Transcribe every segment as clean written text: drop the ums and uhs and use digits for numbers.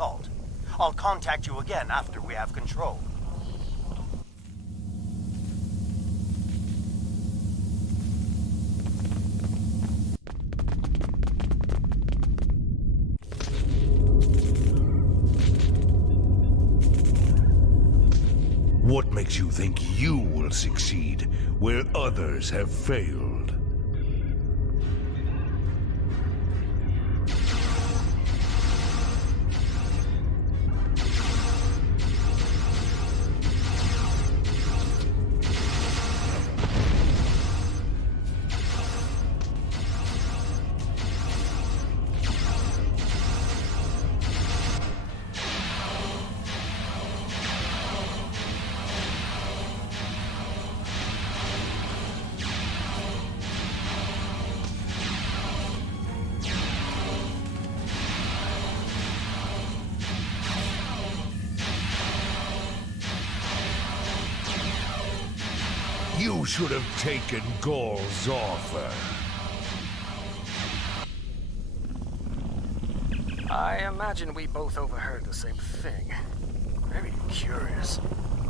assault. I'll contact you again after we have control. What makes you think you will succeed where others have failed? You should have taken Gall's offer. I imagine we both overheard the same thing. Very curious.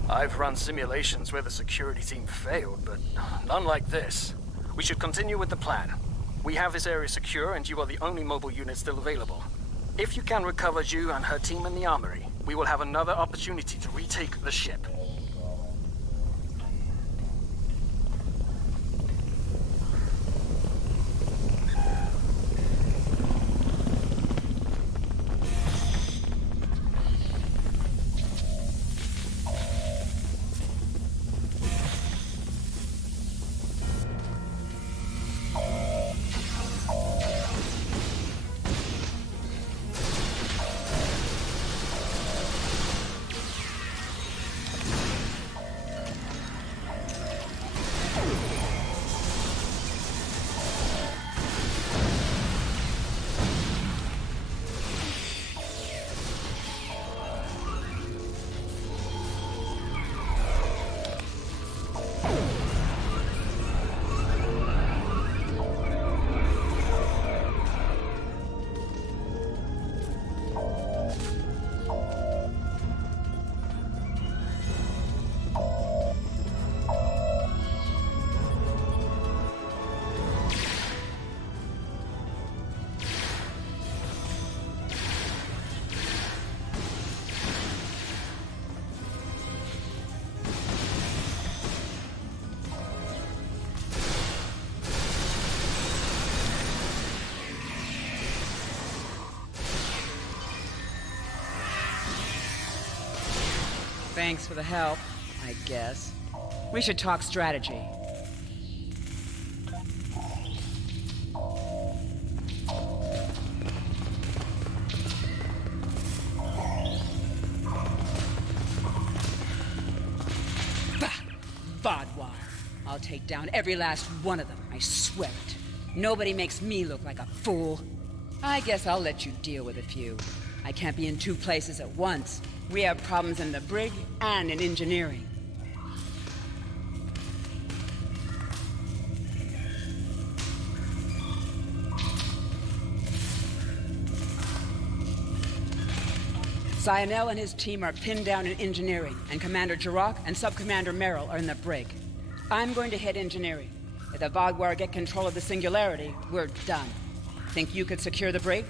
I've run simulations where the security team failed, but none like this. We should continue with the plan. We have this area secure, and you are the only mobile unit still available. If you can recover Zhu and her team in the armory, we will have another opportunity to retake the ship. Thanks for the help, I guess. We should talk strategy. Vodwire. I'll take down every last one of them, I swear it. Nobody makes me look like a fool. I guess I'll let you deal with a few. I can't be in two places at once. We have problems in the brig and in engineering. Cyanel and his team are pinned down in engineering, and Commander Jirok and Sub-Commander Merrill are in the brig. I'm going to hit engineering. If the Vodwire get control of the Singularity, we're done. Think you could secure the brig?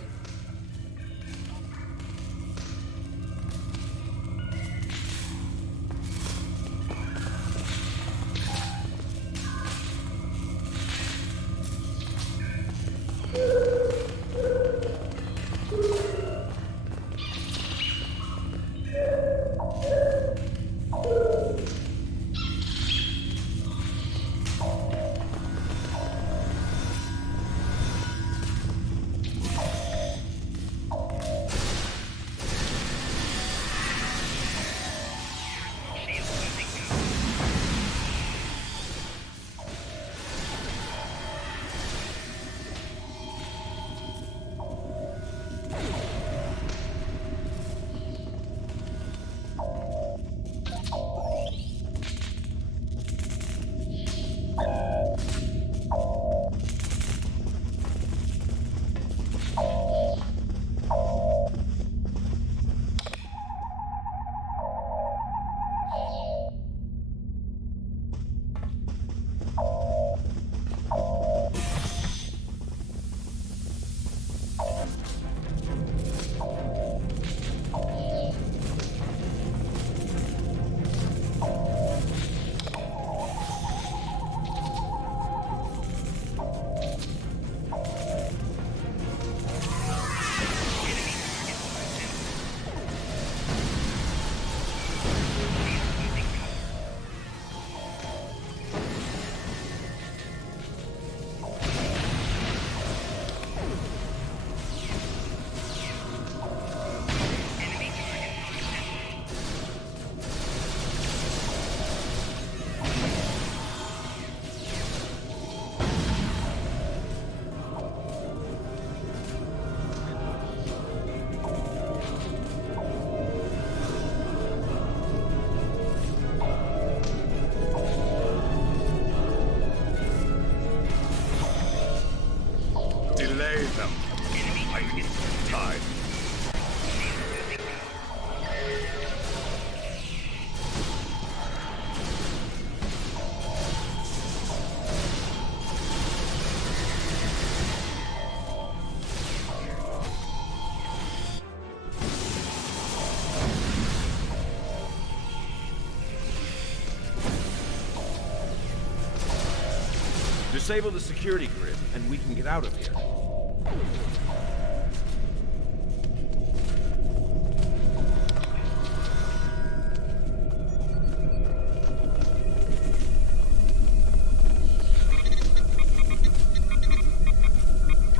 Disable the security grid, and we can get out of here.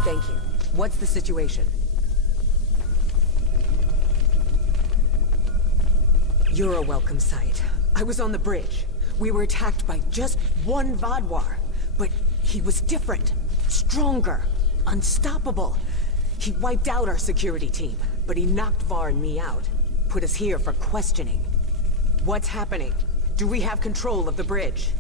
Thank you. What's the situation? You're a welcome sight. I was on the bridge. We were attacked by just one Vadwar. But he was different. Stronger. Unstoppable. He wiped out our security team, but he knocked Var and me out. Put us here for questioning. What's happening? Do we have control of the bridge?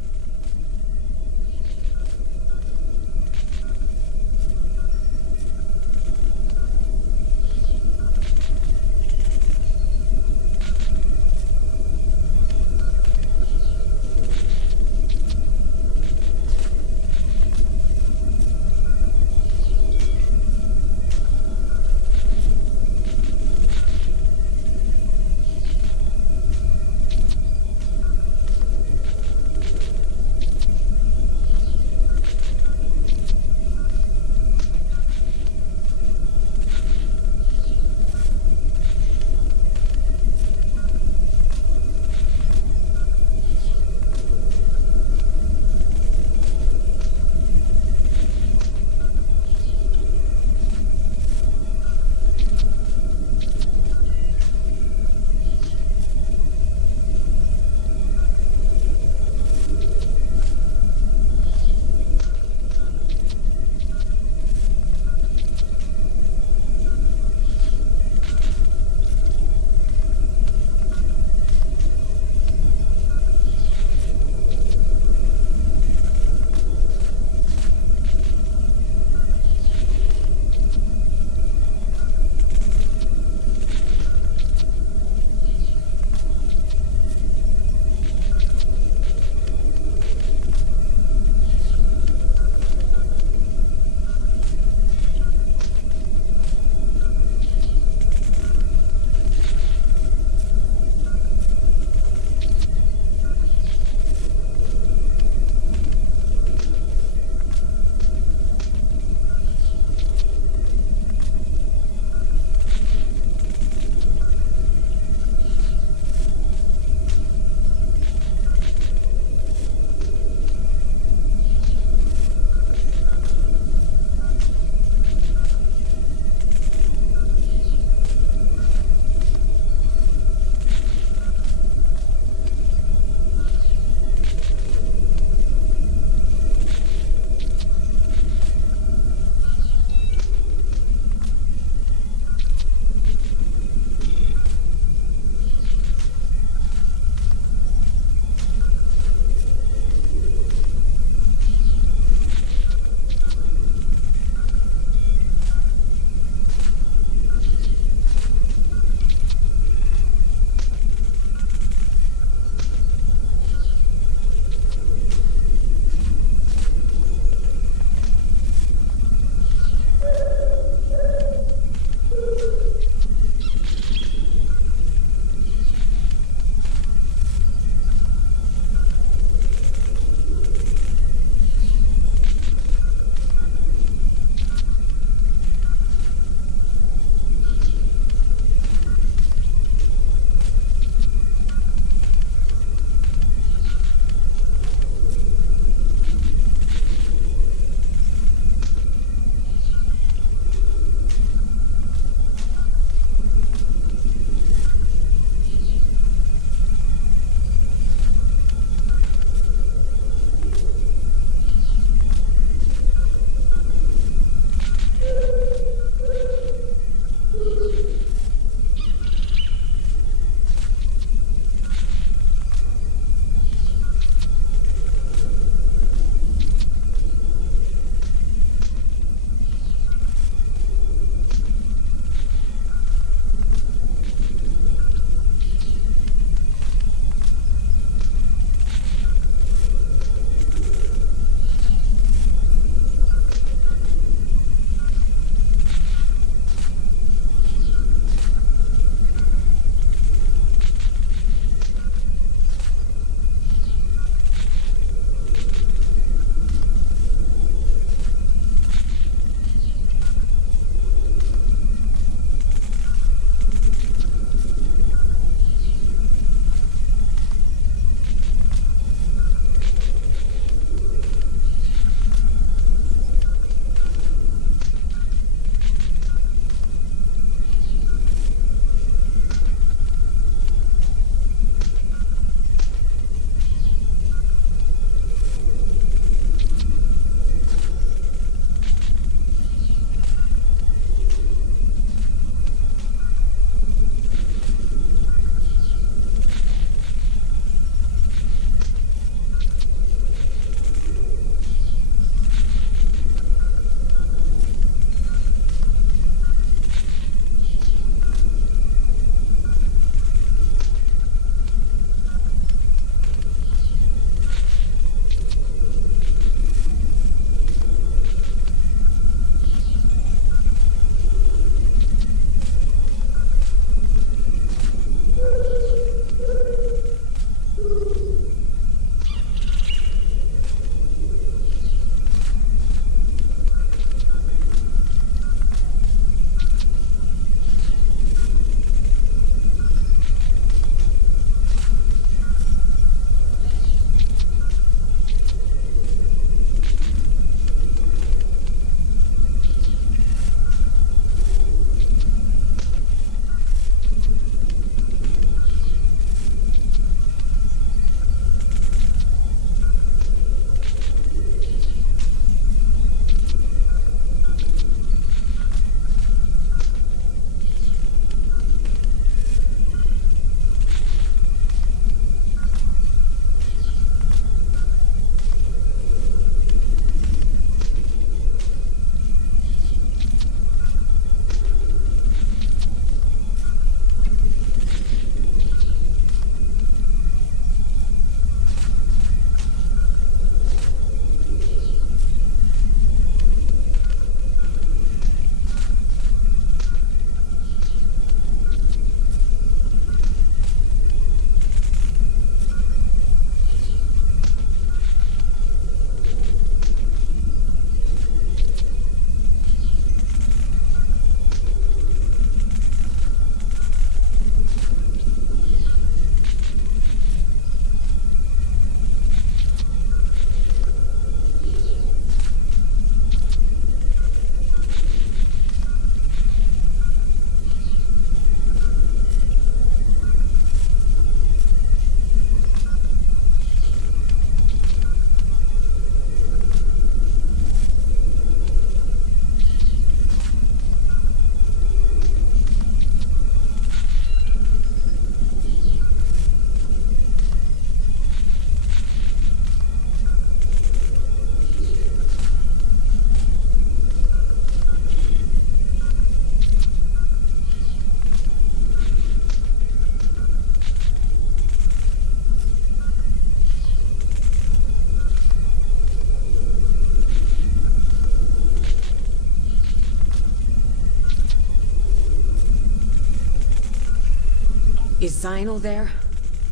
Is Zionel there?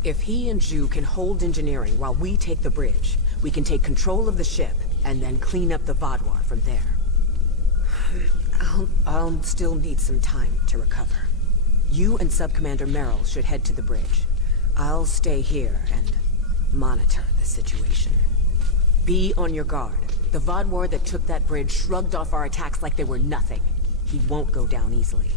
If he and Zhu can hold engineering while we take the bridge, we can take control of the ship and then clean up the Vaadwaur from there. I'll still need some time to recover. You and Sub-Commander Merrill should head to the bridge. I'll stay here and monitor the situation. Be on your guard. The Vaadwaur that took that bridge shrugged off our attacks like they were nothing. He won't go down easily.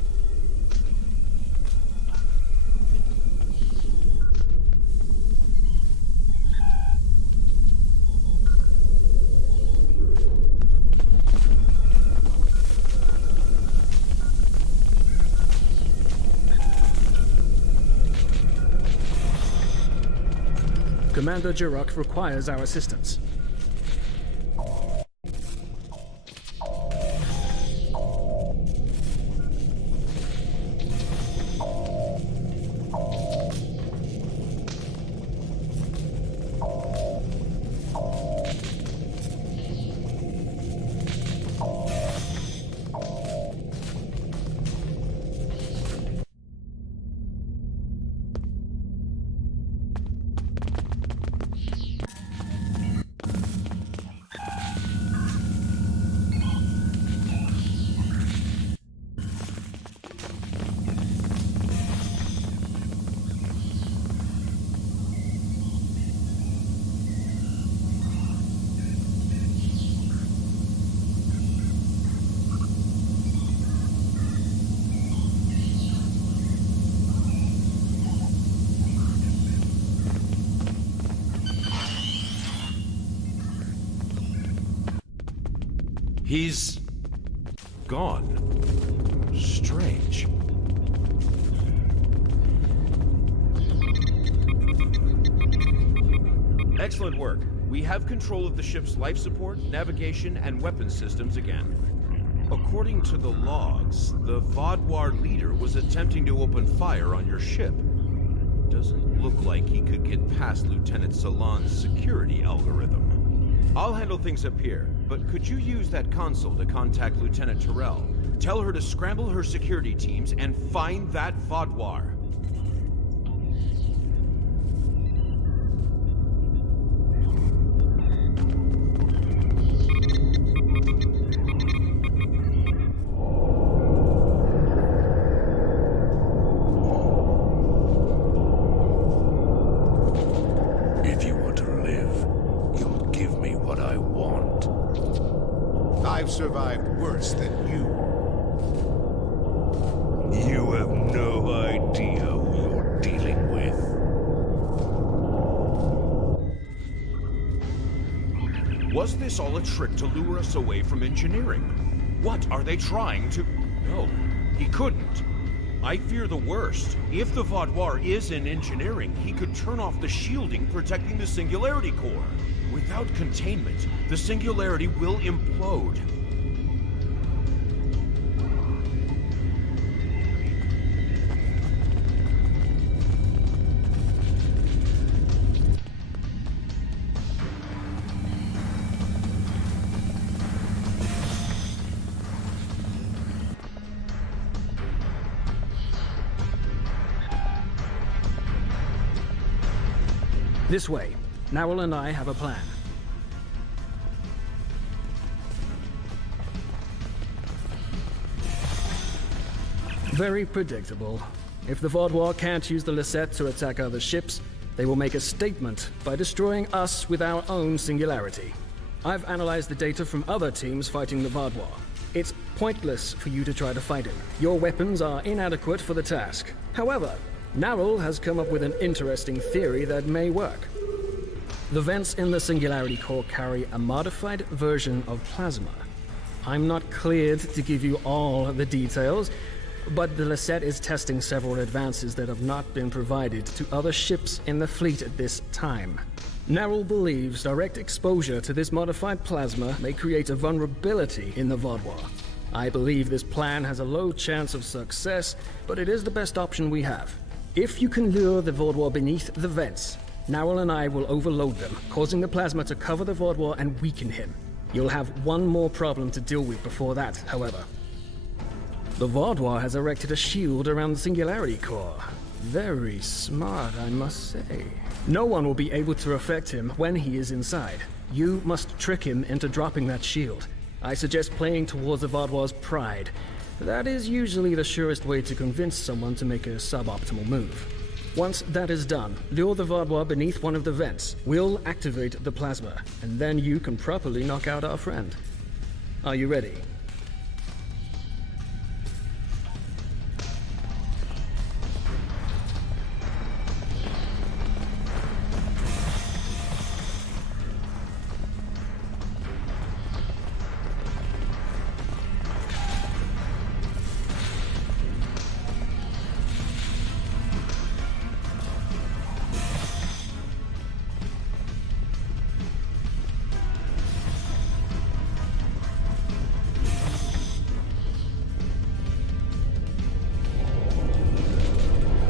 Commander Jirok requires our assistance. He's gone. Strange. Excellent work. We have control of the ship's life support, navigation, and weapons systems again. According to the logs, the Vaadwaur leader was attempting to open fire on your ship. Doesn't look like he could get past Lieutenant Salon's security algorithm. I'll handle things up here, but could you use that console to contact Lieutenant Terrell? Tell her to scramble her security teams and find that Vaadwaur. If you want to live, you'll give me what I want. I've survived worse than you. You have no idea who you're dealing with. Was this all a trick to lure us away from engineering? What are they trying to... No, he couldn't. I fear the worst. If the Vaadwaur is in engineering, he could turn off the shielding protecting the Singularity Core. Without containment, the Singularity will implode. This way. Narwhal and I have a plan. Very predictable. If the Vaadwaur can't use the Lisette to attack other ships, they will make a statement by destroying us with our own singularity. I've analyzed the data from other teams fighting the Vaadwaur. It's pointless for you to try to fight him. Your weapons are inadequate for the task. However, Narwhal has come up with an interesting theory that may work. The vents in the Singularity Core carry a modified version of plasma. I'm not cleared to give you all the details, but the Lisette is testing several advances that have not been provided to other ships in the fleet at this time. Narwhal believes direct exposure to this modified plasma may create a vulnerability in the Vaadwaur. I believe this plan has a low chance of success, but it is the best option we have. If you can lure the Vaadwaur beneath the vents, Narwhal and I will overload them, causing the plasma to cover the Vaadwaur and weaken him. You'll have one more problem to deal with before that, however. The Vaadwaur has erected a shield around the Singularity Core. Very smart, I must say. No one will be able to affect him when he is inside. You must trick him into dropping that shield. I suggest playing towards the Vaadwaur's pride. That is usually the surest way to convince someone to make a suboptimal move. Once that is done, lure the Vaadwaur beneath one of the vents. We'll activate the plasma, and then you can properly knock out our friend. Are you ready?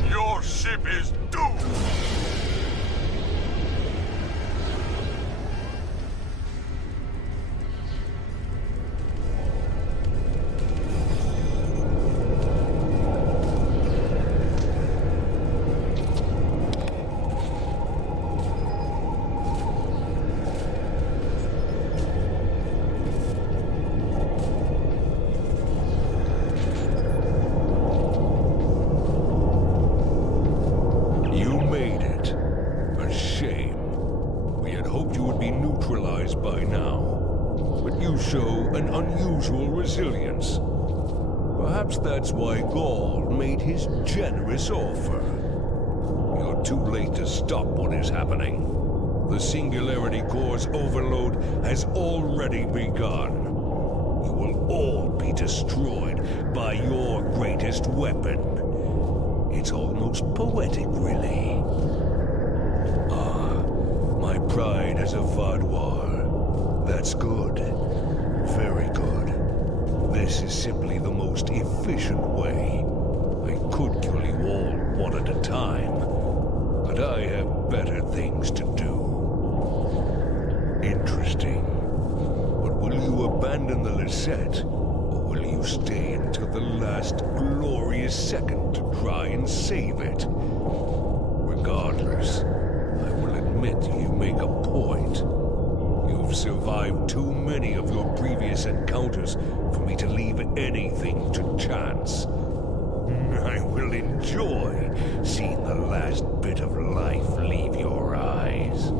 Your ship is doomed! You made it. A shame. We had hoped you would be neutralized by now. But you show an unusual resilience. Perhaps that's why Gaul made his generous offer. You're too late to stop what is happening. The Singularity Core's overload has already begun. You will all be destroyed by your greatest weapon. It's almost poetic, really. Ah, my pride as a Vaadwaur. That's good. Very good. This is simply the most efficient way. I could kill you all one at a time, but I have better things to do. Interesting. But will you abandon the Lisette, or will you stay until the last glorious second to try and save it? Regardless, I will admit you make a point. You've survived too many of your previous encounters for me to leave anything to chance. I will enjoy seeing the last bit of life leave your eyes.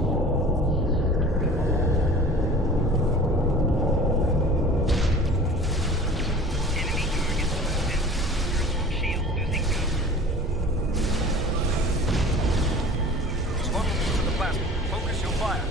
Squadron to the plasma. Focus your fire.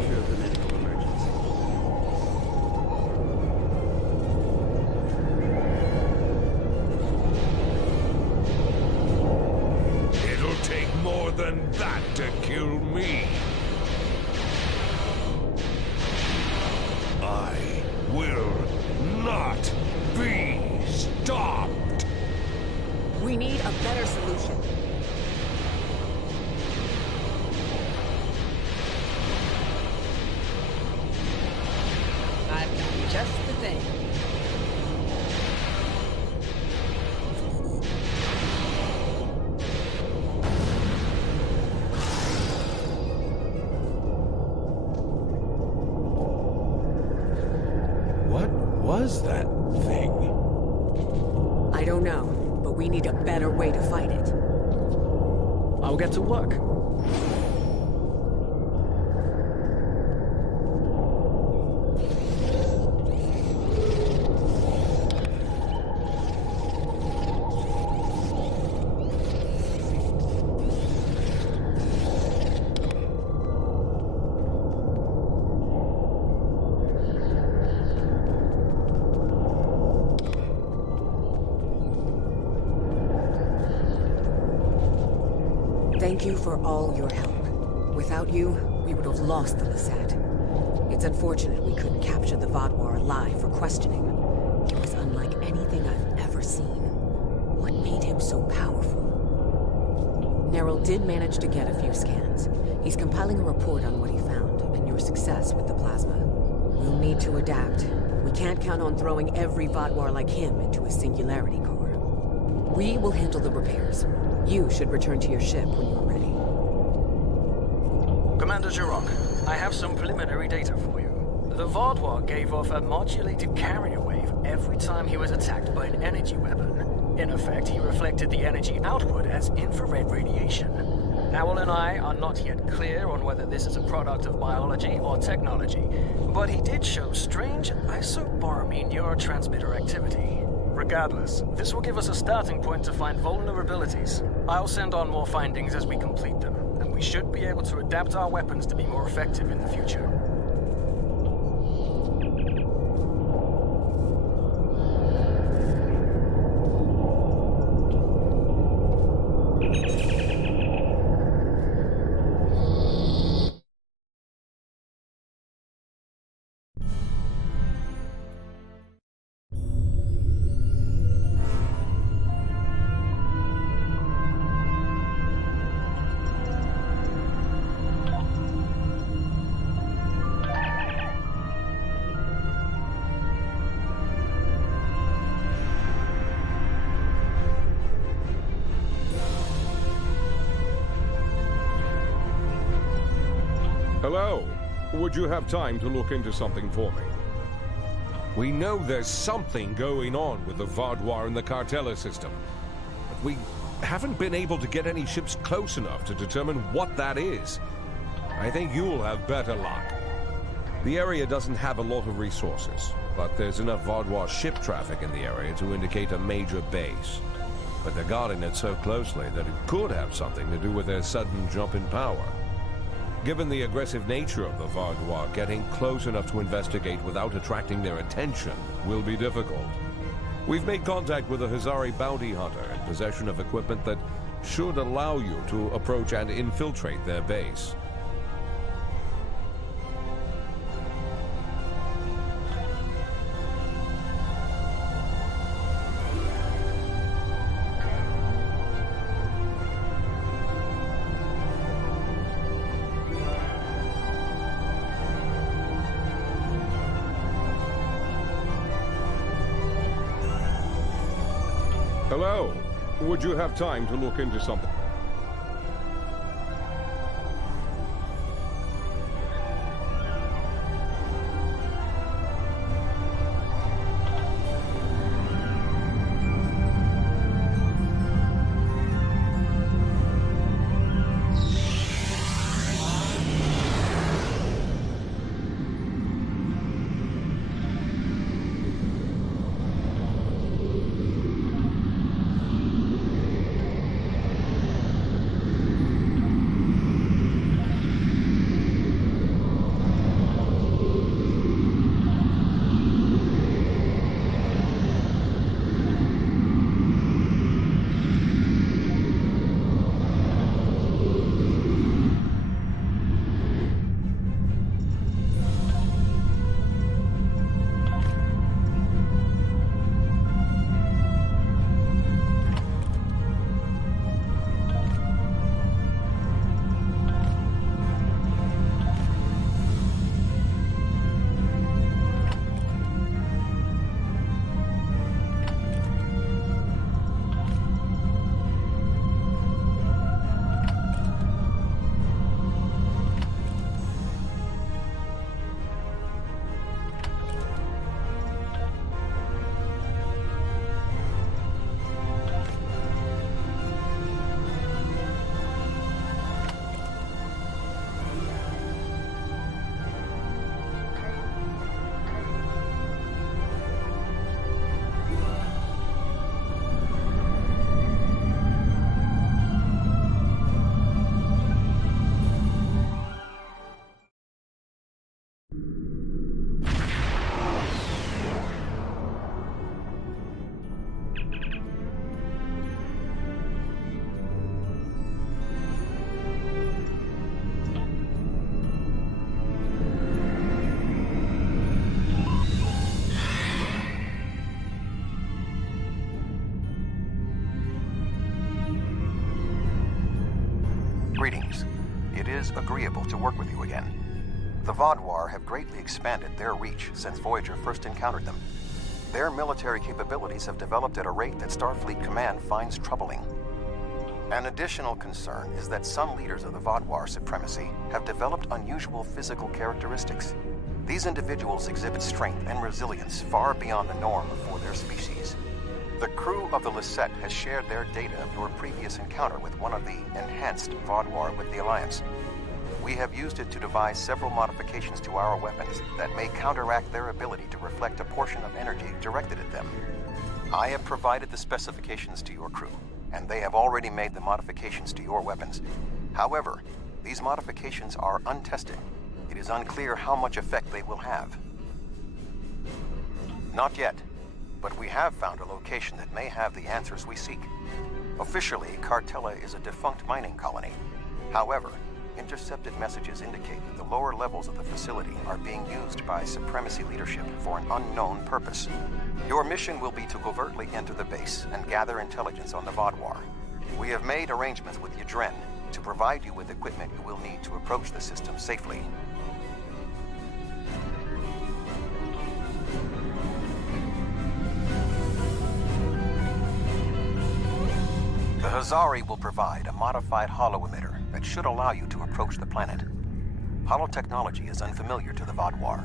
nature of the medical emergency. It'll take more than that to kill me. I will not be stopped. We need a better solution. I've got just the thing. What was that thing? I don't know, but we need a better way to fight it. I'll get to work. Thank you for all your help. Without you, we would have lost the Lasat. It's unfortunate we couldn't capture the Vaadwaur alive for questioning. He was unlike anything I've ever seen. What made him so powerful? Neril did manage to get a few scans. He's compiling a report on what he found, and your success with the plasma. We'll need to adapt. We can't count on throwing every Vaadwaur like him into a singularity core. We will handle the repairs. You should return to your ship when you're ready. Commander Jirok, I have some preliminary data for you. The Vaadwaur gave off a modulated carrier wave every time he was attacked by an energy weapon. In effect, he reflected the energy outward as infrared radiation. Owl and I are not yet clear on whether this is a product of biology or technology, but he did show strange isoboromine neurotransmitter activity. Regardless, this will give us a starting point to find vulnerabilities. I'll send on more findings as we complete them, and we should be able to adapt our weapons to be more effective in the future. Hello. Would you have time to look into something for me? We know there's something going on with the Vaadwaur and the Cartella system, but we haven't been able to get any ships close enough to determine what that is. I think you'll have better luck. The area doesn't have a lot of resources, but there's enough Vaadwaur ship traffic in the area to indicate a major base. But they're guarding it so closely that it could have something to do with their sudden jump in power. Given the aggressive nature of the Vaadwaur, getting close enough to investigate without attracting their attention will be difficult. We've made contact with a Hazari bounty hunter in possession of equipment that should allow you to approach and infiltrate their base. Hello. Would you have time to look into something? agreeable to work with you again. The Vaadwaur have greatly expanded their reach since Voyager first encountered them. Their military capabilities have developed at a rate that Starfleet Command finds troubling. An additional concern is that some leaders of the Vaadwaur supremacy have developed unusual physical characteristics. These individuals exhibit strength and resilience far beyond the norm for their species. The crew of the Lisette has shared their data of your previous encounter with one of the enhanced Vaadwaur with the Alliance. We have used it to devise several modifications to our weapons that may counteract their ability to reflect a portion of energy directed at them. I have provided the specifications to your crew, and they have already made the modifications to your weapons. However, these modifications are untested. It is unclear how much effect they will have. Not yet, but we have found a location that may have the answers we seek. Officially, Cartella is a defunct mining colony. However, intercepted messages indicate that the lower levels of the facility are being used by Supremacy leadership for an unknown purpose. Your mission will be to covertly enter the base and gather intelligence on the Vaadwaur. We have made arrangements with Yadren to provide you with equipment you will need to approach the system safely. The Hazari will provide a modified holo-emitter that should allow you to approach the planet. Holotechnology is unfamiliar to the Vaadwaur.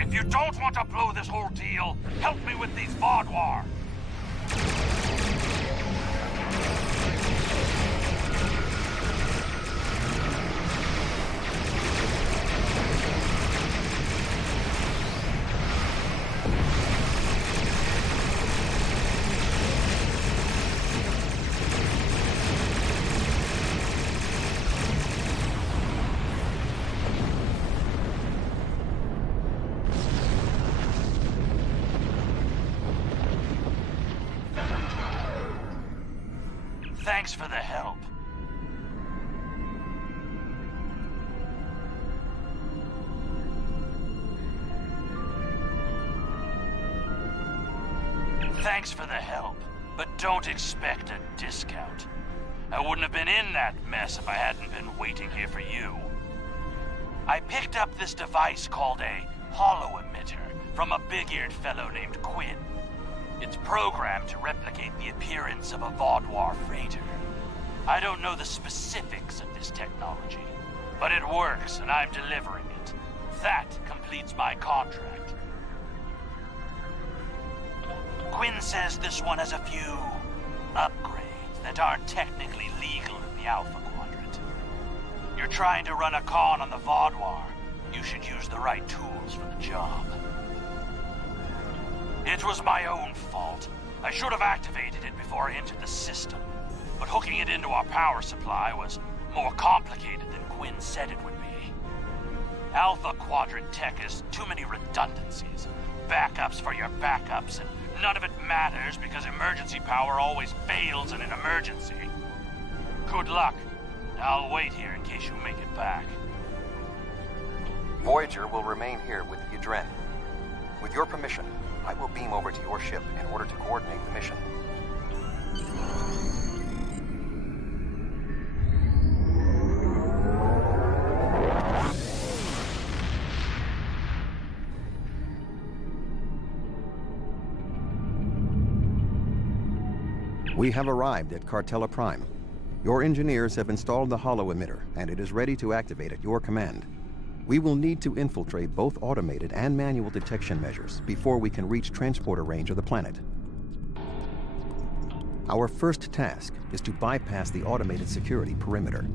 If you don't want to blow this whole deal, help me with these Vaadwaur. Thanks for the help. Thanks for the help, but don't expect a discount. I wouldn't have been in that mess if I hadn't been waiting here for you. I picked up this device called a holo-emitter from a big-eared fellow named Quinn. It's programmed to replicate the appearance of a Vaadwaur freighter. I don't know the specifics of this technology, but it works and I'm delivering it. That completes my contract. Quinn says this one has a few upgrades that aren't technically legal in the Alpha Quadrant. You're trying to run a con on the Vaadwaur. You should use the right tools for the job. It was my own fault. I should have activated it before I entered the system. But hooking it into our power supply was more complicated than Quinn said it would be. Alpha Quadrant tech has too many redundancies. Backups for your backups, and none of it matters because emergency power always fails in an emergency. Good luck. I'll wait here in case you make it back. Voyager will remain here with Yadren. With your permission, I will beam over to your ship in order to coordinate the mission. We have arrived at Cartella Prime. Your engineers have installed the holo-emitter, and it is ready to activate at your command. We will need to infiltrate both automated and manual detection measures before we can reach transporter range of the planet. Our first task is to bypass the automated security perimeter.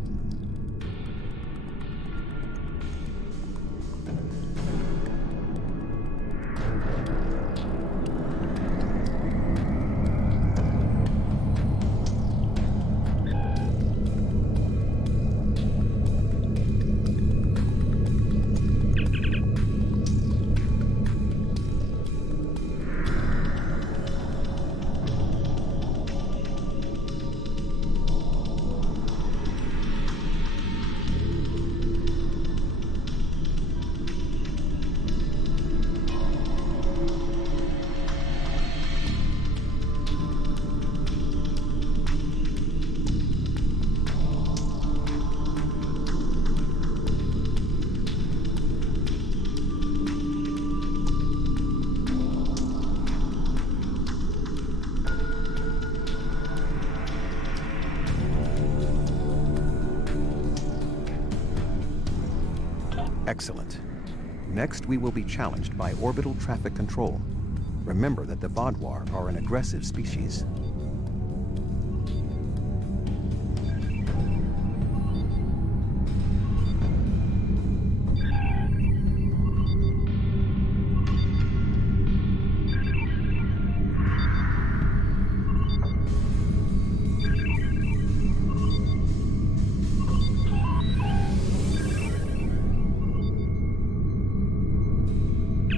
Excellent. Next, we will be challenged by orbital traffic control. Remember that the Vaadwaur are an aggressive species.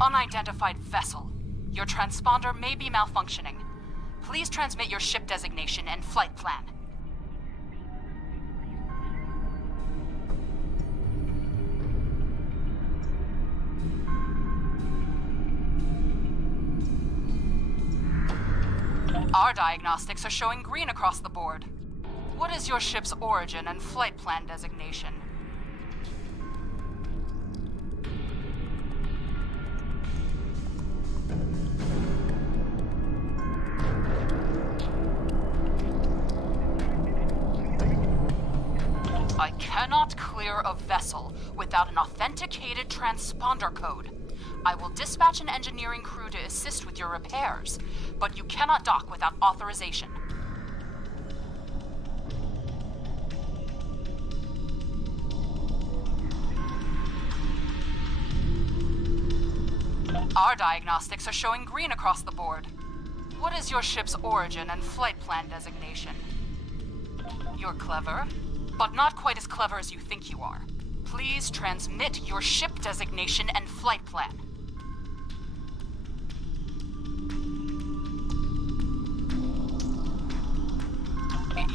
Unidentified vessel. Your transponder may be malfunctioning. Please transmit your ship designation and flight plan. Our diagnostics are showing green across the board. What is your ship's origin and flight plan designation? I cannot clear a vessel without an authenticated transponder code. I will dispatch an engineering crew to assist with your repairs, but you cannot dock without authorization. Our diagnostics are showing green across the board. What is your ship's origin and flight plan designation? You're clever, but not quite as clever as you think you are. Please transmit your ship designation and flight plan.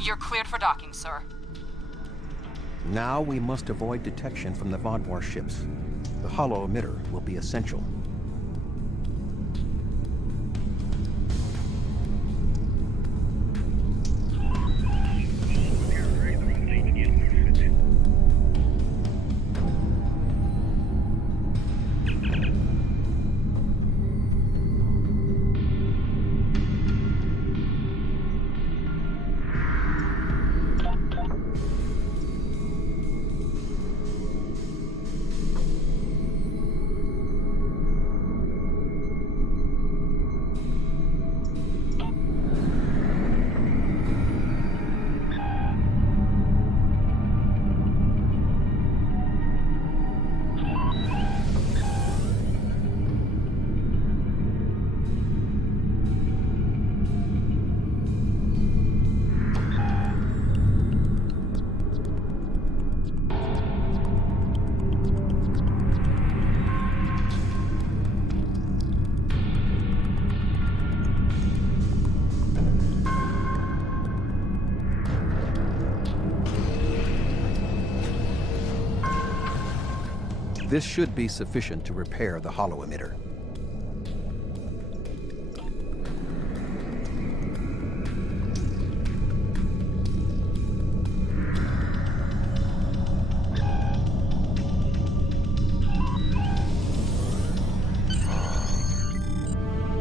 You're cleared for docking, sir. Now we must avoid detection from the Vaadwaur ships. The hollow emitter will be essential. This should be sufficient to repair the hollow emitter.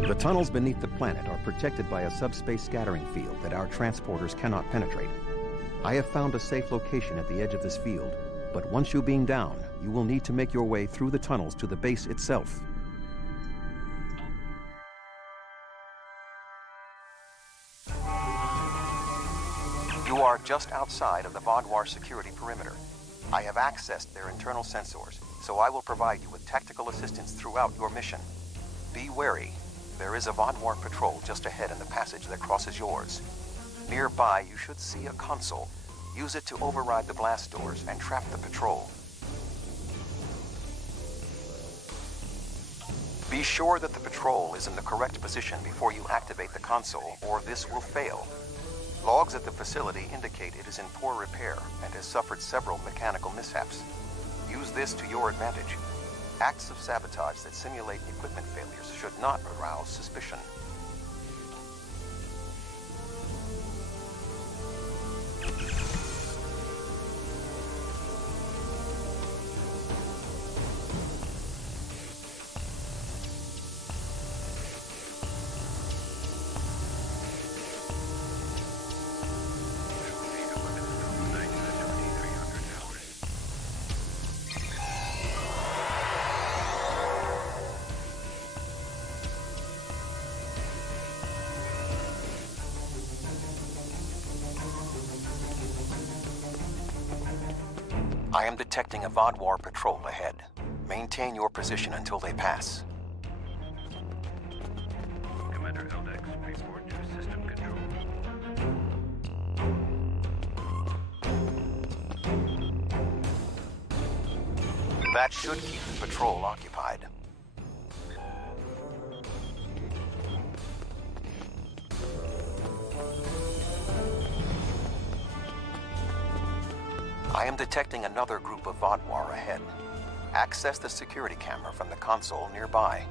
The tunnels beneath the planet are protected by a subspace scattering field that our transporters cannot penetrate. I have found a safe location at the edge of this field, but once you beam down, you will need to make your way through the tunnels to the base itself. You are just outside of the Vaadwaur security perimeter. I have accessed their internal sensors, so I will provide you with tactical assistance throughout your mission. Be wary. There is a Vaadwaur patrol just ahead in the passage that crosses yours. Nearby, you should see a console. Use it to override the blast doors and trap the patrol. Be sure that the patrol is in the correct position before you activate the console, or this will fail. Logs at the facility indicate it is in poor repair and has suffered several mechanical mishaps. Use this to your advantage. Acts of sabotage that simulate equipment failures should not arouse suspicion. I am detecting a Vodwar patrol ahead. Maintain your position until they pass. Commander Eldex, report to system control. That should keep the patrol occupied. I am detecting another group of Vodwar ahead. Access the security camera from the console nearby.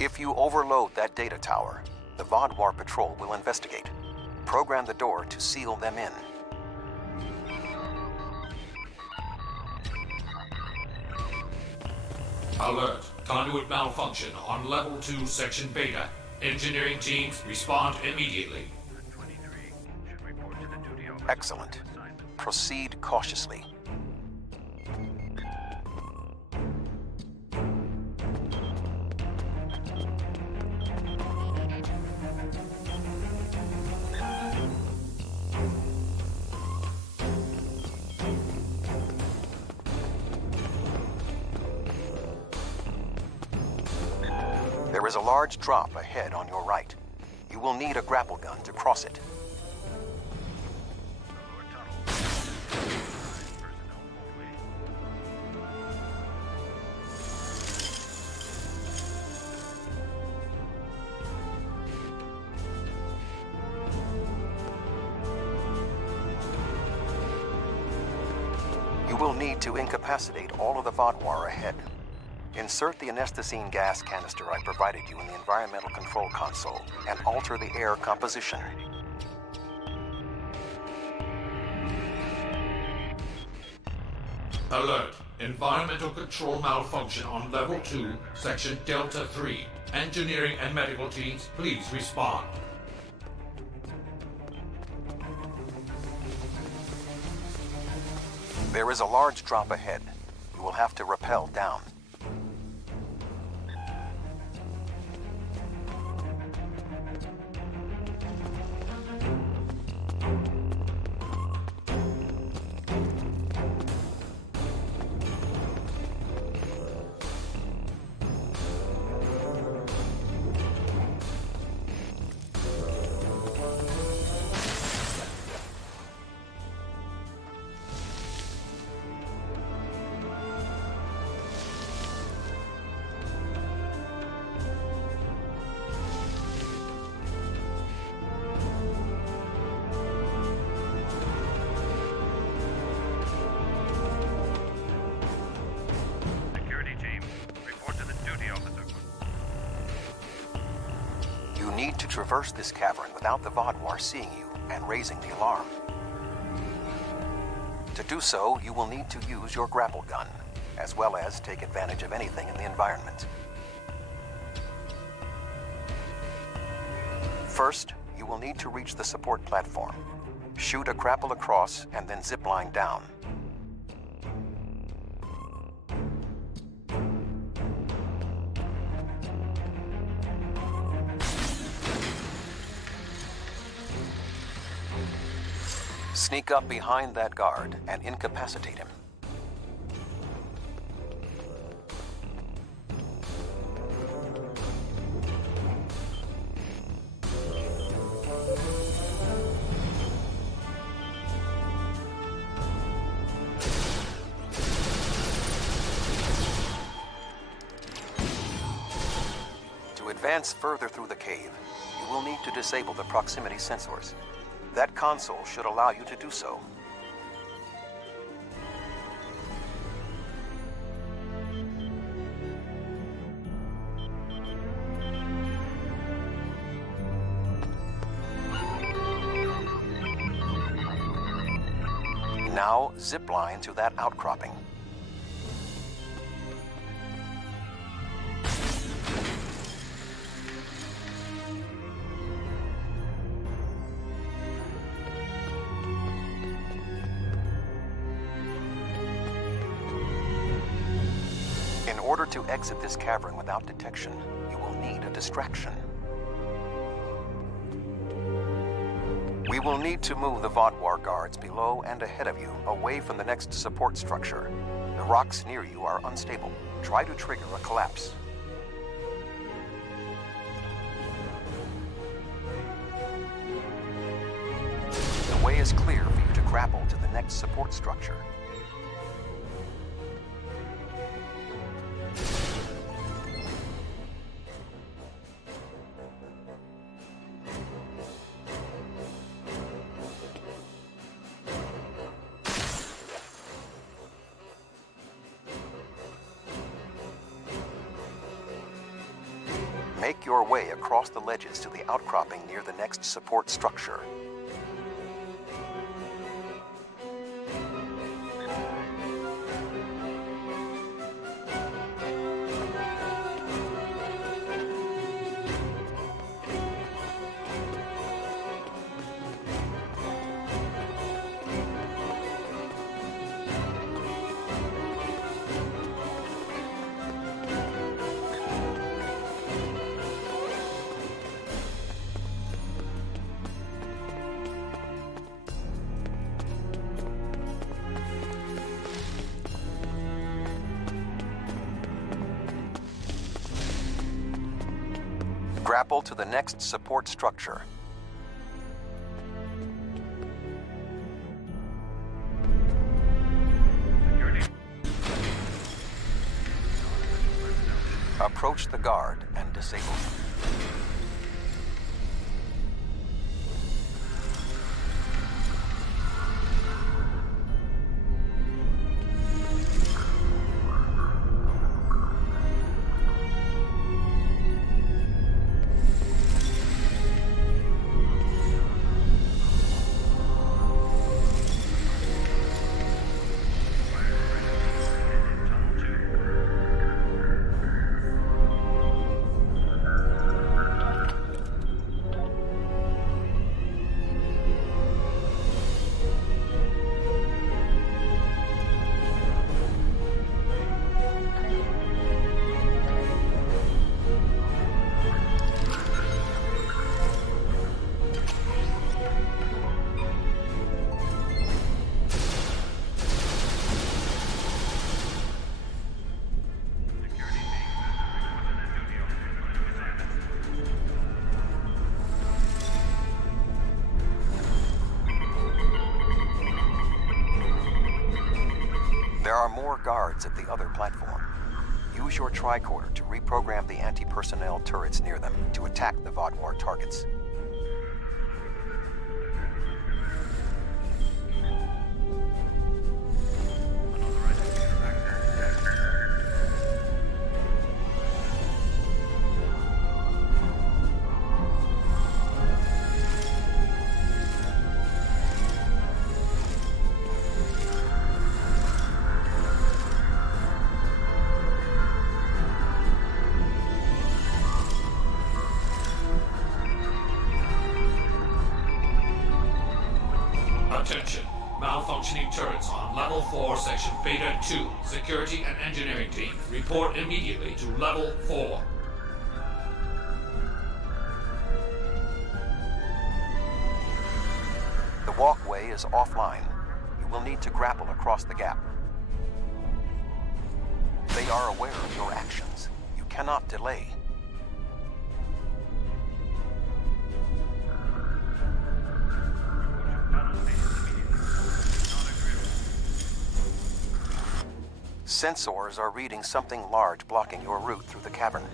If you overload that data tower, the Vodwar patrol will investigate. Program the door to seal them in. Alert. Conduit malfunction on Level 2, Section Beta. Engineering teams, respond immediately. 23 should report to the duty officer. Excellent. Proceed cautiously. There is a large drop ahead on your right. You will need a grapple gun to cross it. You will need to incapacitate all of the Vodwar ahead. Insert the anesthetine gas canister I provided you in the environmental control console and alter the air composition. Alert. Environmental control malfunction on Level 2, Section Delta 3. Engineering and medical teams, please respond. There is a large drop ahead. You will have to rappel down. Need to traverse this cavern without the Vodwar seeing you and raising the alarm. To do so, you will need to use your grapple gun, as well as take advantage of anything in the environment. First, you will need to reach the support platform. Shoot a grapple across and then zipline down. Sneak up behind that guard and incapacitate him. To advance further through the cave, you will need to disable the proximity sensors. That console should allow you to do so. Now, zipline to that outcropping. order to exit this cavern without detection, you will need a distraction. We will need to move the Vodwar guards below and ahead of you, away from the next support structure. The rocks near you are unstable. Try to trigger a collapse. The way is clear for you to grapple to the next support structure. Make your way across the ledges to the outcropping near the next support structure. Grapple to the next support structure. Approach the guard and disable him. There are more guards at the other platform. Use your tricorder to reprogram the anti-personnel turrets near them to attack the Vodwar targets. Attention. Malfunctioning turrets on Level 4, Section Beta 2. Security and Engineering Team, report immediately to Level 4. The walkway is offline. You will need to grapple across the gap. They are aware of your actions. You cannot delay. Sensors are reading something large blocking your route through the cavern.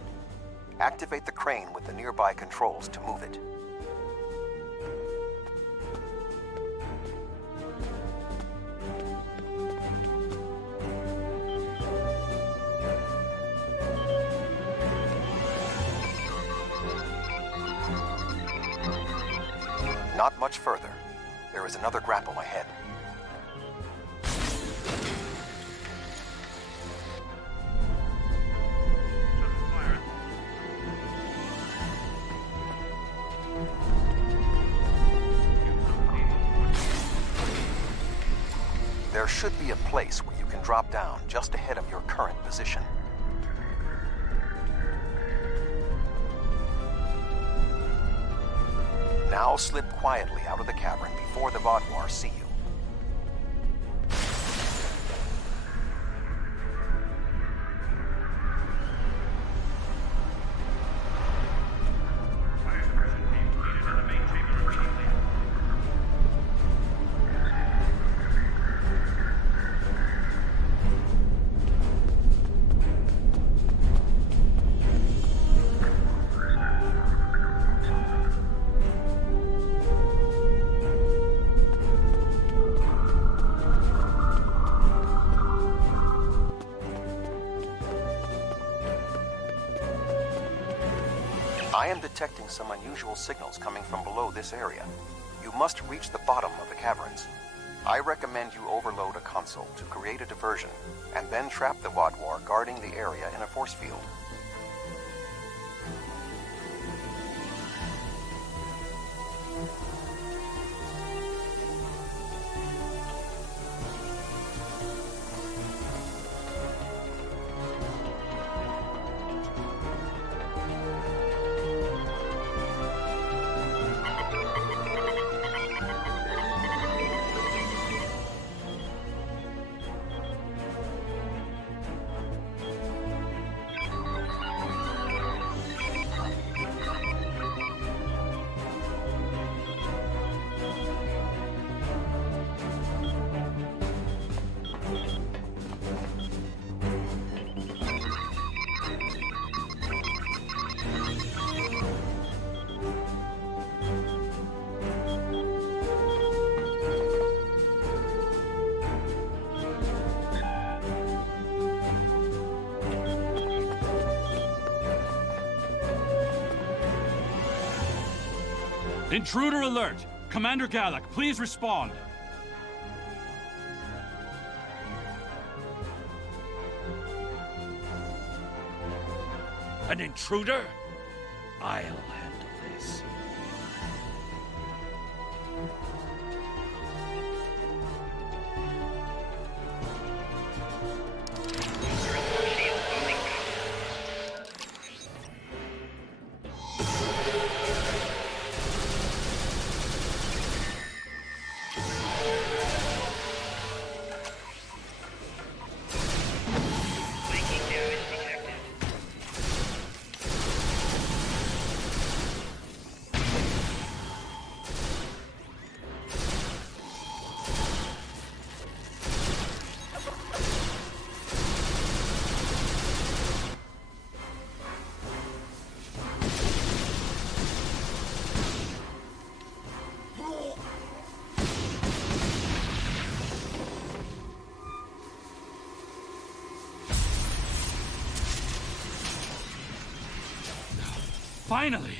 Activate the crane with the nearby controls to move it. Not much further. There is another grapple ahead. There should be a place where you can drop down just ahead of your current position. Now slip quietly out of the cavern before the Vaadwaur see you. I am detecting some unusual signals coming from below this area. You must reach the bottom of the caverns. I recommend you overload a console to create a diversion, and then trap the Vaadwaur guarding the area in a force field. Intruder alert! Commander Galak, please respond. An intruder? I'll handle this. Finally!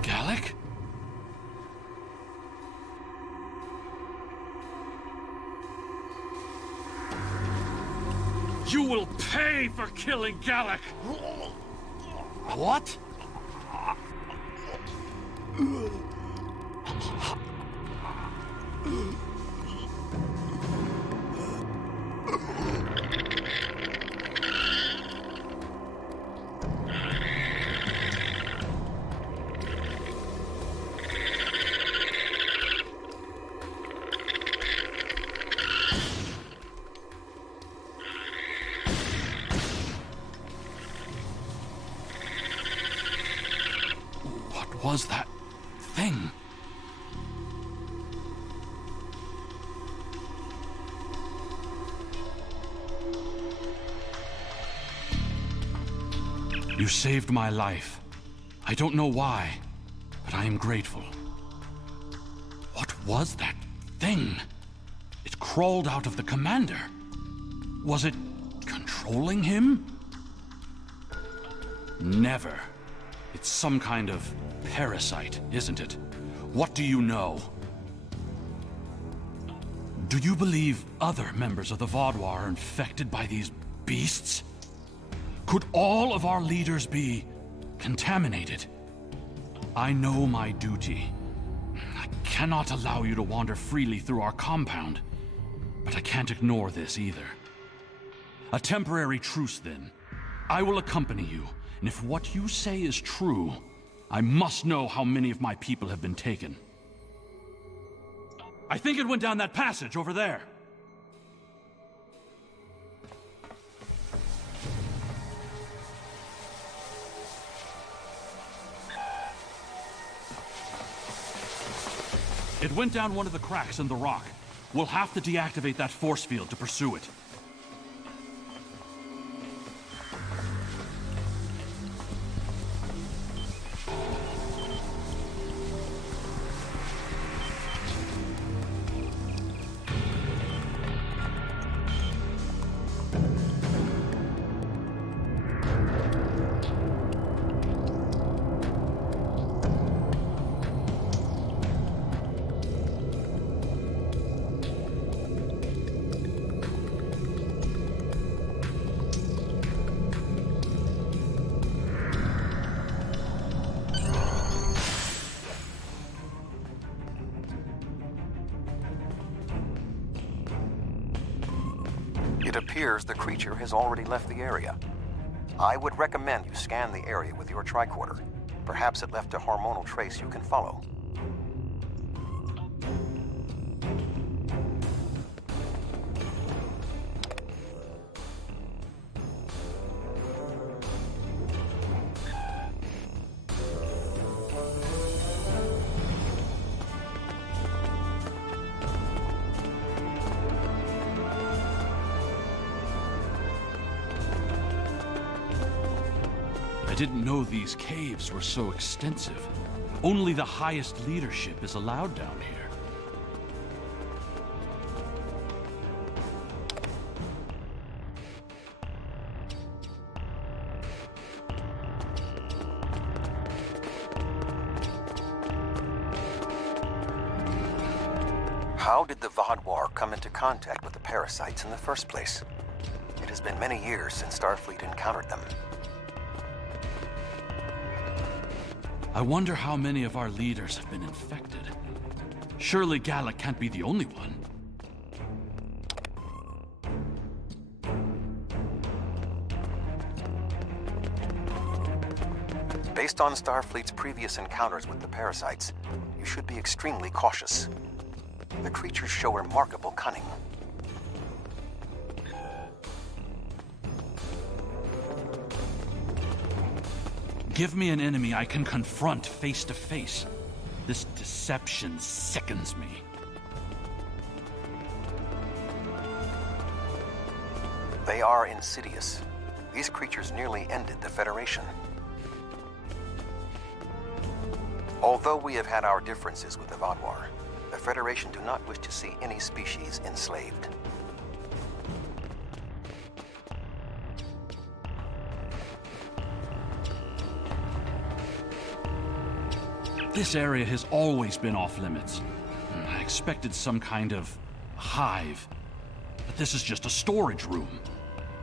Galak? You will pay for killing Galak! What? What was that thing? You saved my life. I don't know why, but I am grateful. What was that thing? It crawled out of the commander. Was it controlling him? Never. It's some kind of parasite, isn't it? What do you know? Do you believe other members of the Vaadwaur are infected by these beasts? Could all of our leaders be contaminated? I know my duty. I cannot allow you to wander freely through our compound, but I can't ignore this either. A temporary truce, then. I will accompany you, and if what you say is true, I must know how many of my people have been taken. I think it went down that passage over there. It went down one of the cracks in the rock. We'll have to deactivate that force field to pursue it. It appears the creature has already left the area. I would recommend you scan the area with your tricorder. Perhaps it left a hormonal trace you can follow. I didn't know these caves were so extensive. Only the highest leadership is allowed down here. How did the Vodwar come into contact with the parasites in the first place? It has been many years since Starfleet encountered them. I wonder how many of our leaders have been infected. Surely Gallic can't be the only one. Based on Starfleet's previous encounters with the parasites, you should be extremely cautious. The creatures show remarkable cunning. Give me an enemy I can confront face to face. This deception sickens me. They are insidious. These creatures nearly ended the Federation. Although we have had our differences with the Vodwar, the Federation do not wish to see any species enslaved. This area has always been off limits. I expected some kind of hive, but this is just a storage room.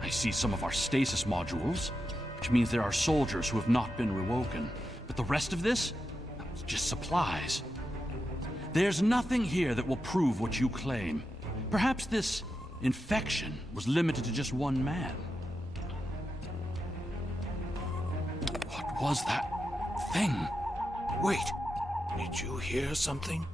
I see some of our stasis modules, which means there are soldiers who have not been rewoken. But the rest of this? It's just supplies. There's nothing here that will prove what you claim. Perhaps this infection was limited to just one man. What was that thing? Wait, did you hear something?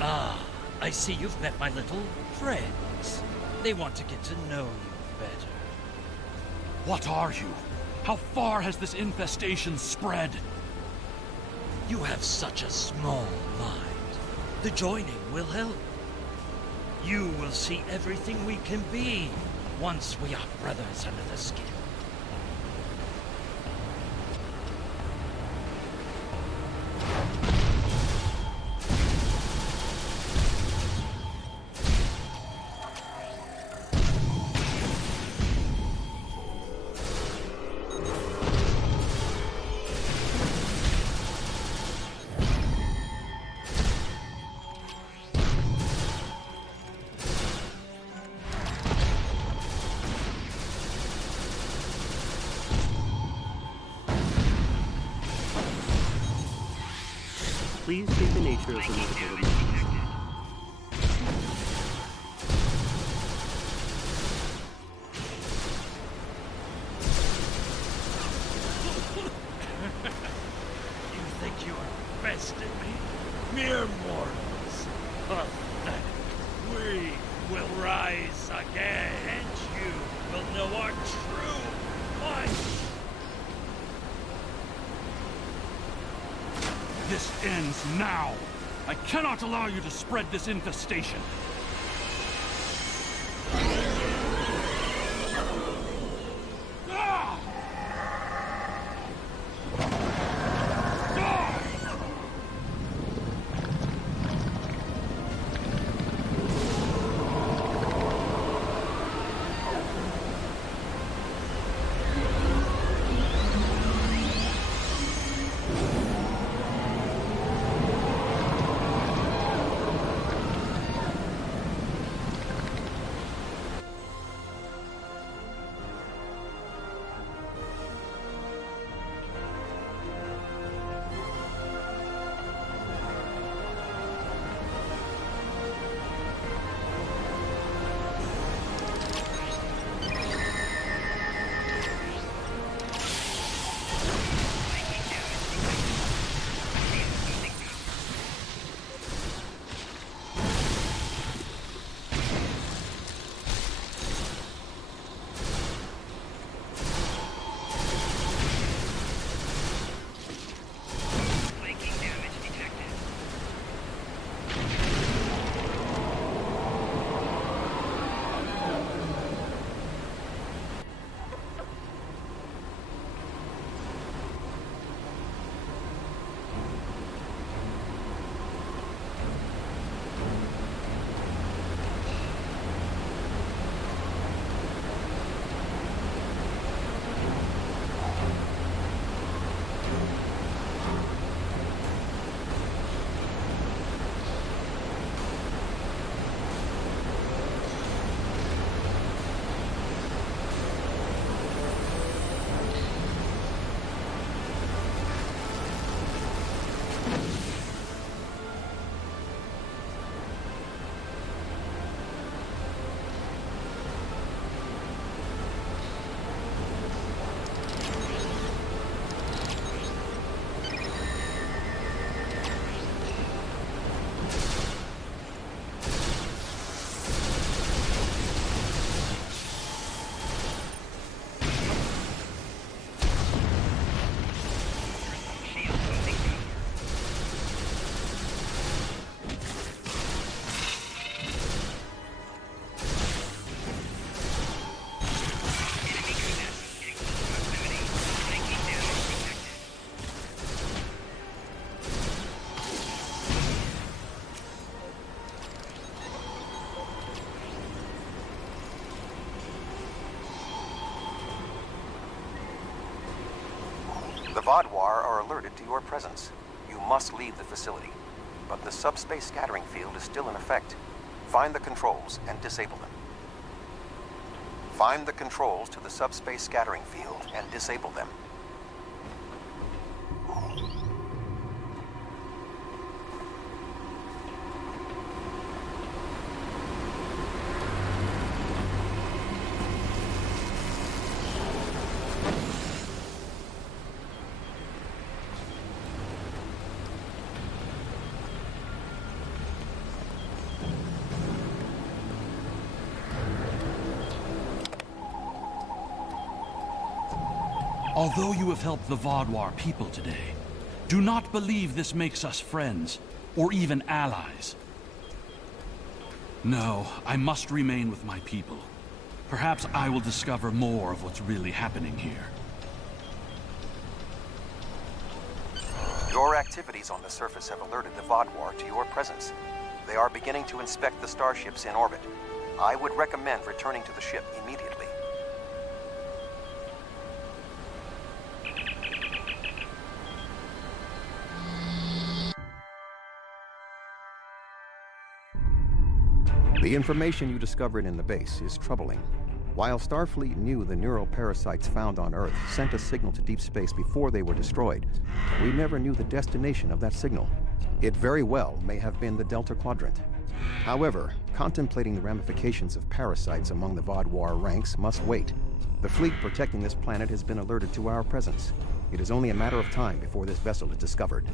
Ah, I see you've met my little friends. They want to get to know you better. What are you? How far has this infestation spread? You have such a small mind. The joining will help. You will see everything we can be once we are brothers under the skin. Please state the nature of the medical emergency. You think you are besting me? Mere mortals. Pathetic. We will rise again, and you will know our true might. This ends now. I cannot allow you to spread this infestation. Ah! The Vaadwaur are alerted to your presence. You must leave the facility. But the subspace scattering field is still in effect. Find the controls and disable them. Find the controls to the subspace scattering field and disable them. Although you have helped the Vaadwaur people today, do not believe this makes us friends, or even allies. No, I must remain with my people. Perhaps I will discover more of what's really happening here. Your activities on the surface have alerted the Vaadwaur to your presence. They are beginning to inspect the starships in orbit. I would recommend returning to the ship immediately. The information you discovered in the base is troubling. While Starfleet knew the neuroparasites found on Earth sent a signal to deep space before they were destroyed, we never knew the destination of that signal. It very well may have been the Delta Quadrant. However, contemplating the ramifications of parasites among the Vaadwaur ranks must wait. The fleet protecting this planet has been alerted to our presence. It is only a matter of time before this vessel is discovered.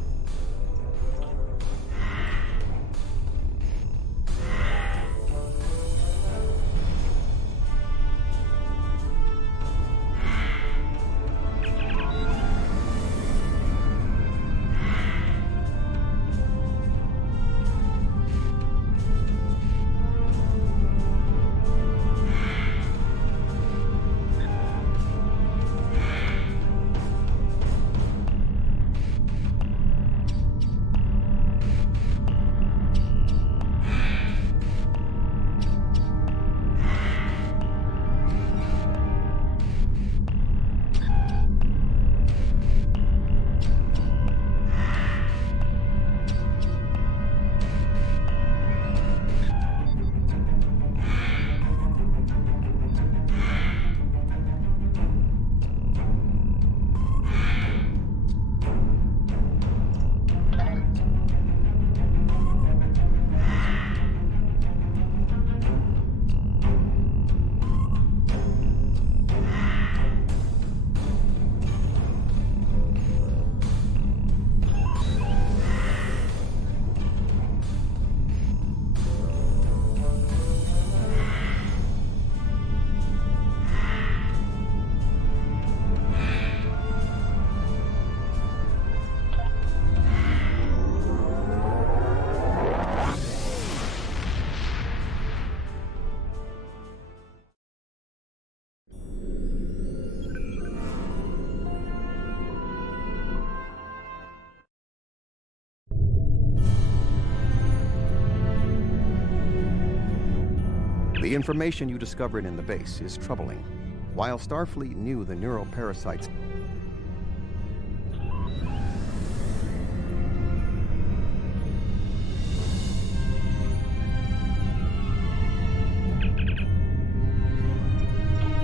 The information you discovered in the base is troubling. While Starfleet knew the neural parasites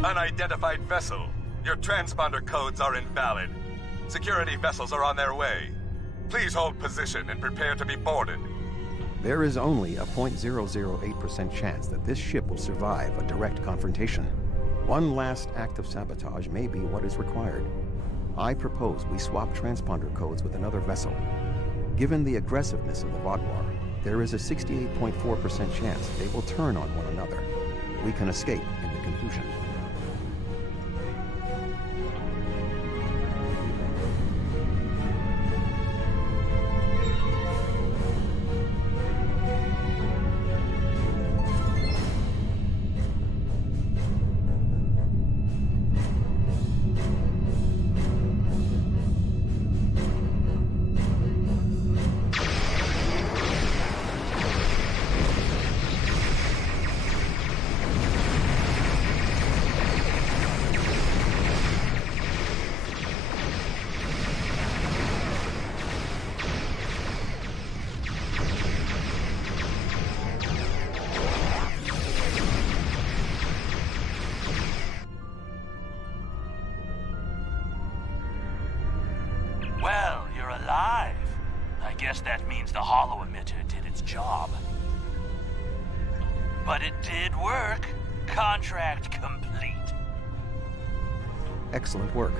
Unidentified vessel. Your transponder codes are invalid. Security vessels are on their way. Please hold position and prepare to be boarded. There is only a 0.008% chance that this ship will survive a direct confrontation. One last act of sabotage may be what is required. I propose we swap transponder codes with another vessel. Given the aggressiveness of the Vaadwaur, there is a 68.4% chance they will turn on one another. We can escape in the conclusion. Well, you're alive. I guess that means the holo emitter did its job. But it did work. Contract complete. Excellent work.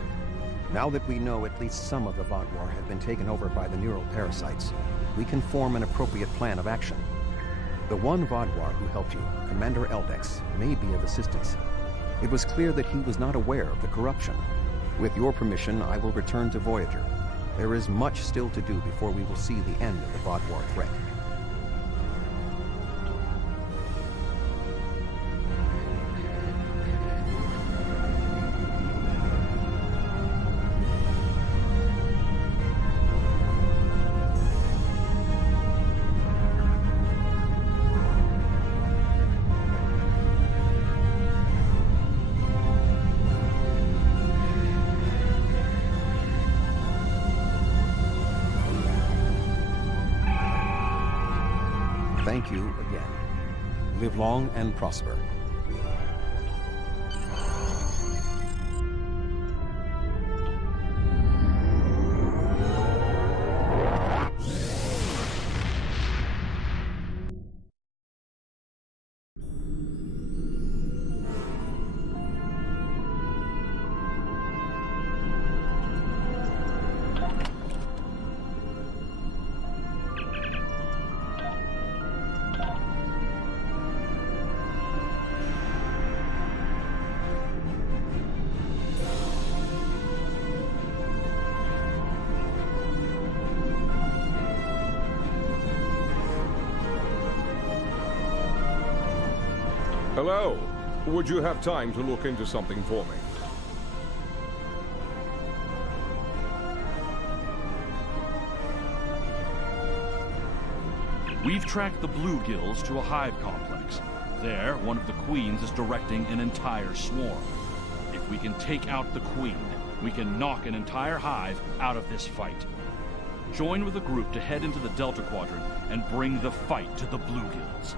Now that we know at least some of the Vaadwaur have been taken over by the neural parasites, we can form an appropriate plan of action. The one Vaadwaur who helped you, Commander Eldex, may be of assistance. It was clear that he was not aware of the corruption. With your permission, I will return to Voyager. There is much still to do before we will see the end of the Vaadwaur threat. Thank you again. Live long and prosper. Hello. Would you have time to look into something for me? We've tracked the Bluegills to a hive complex. There, one of the queens is directing an entire swarm. If we can take out the queen, we can knock an entire hive out of this fight. Join with a group to head into the Delta Quadrant and bring the fight to the Bluegills.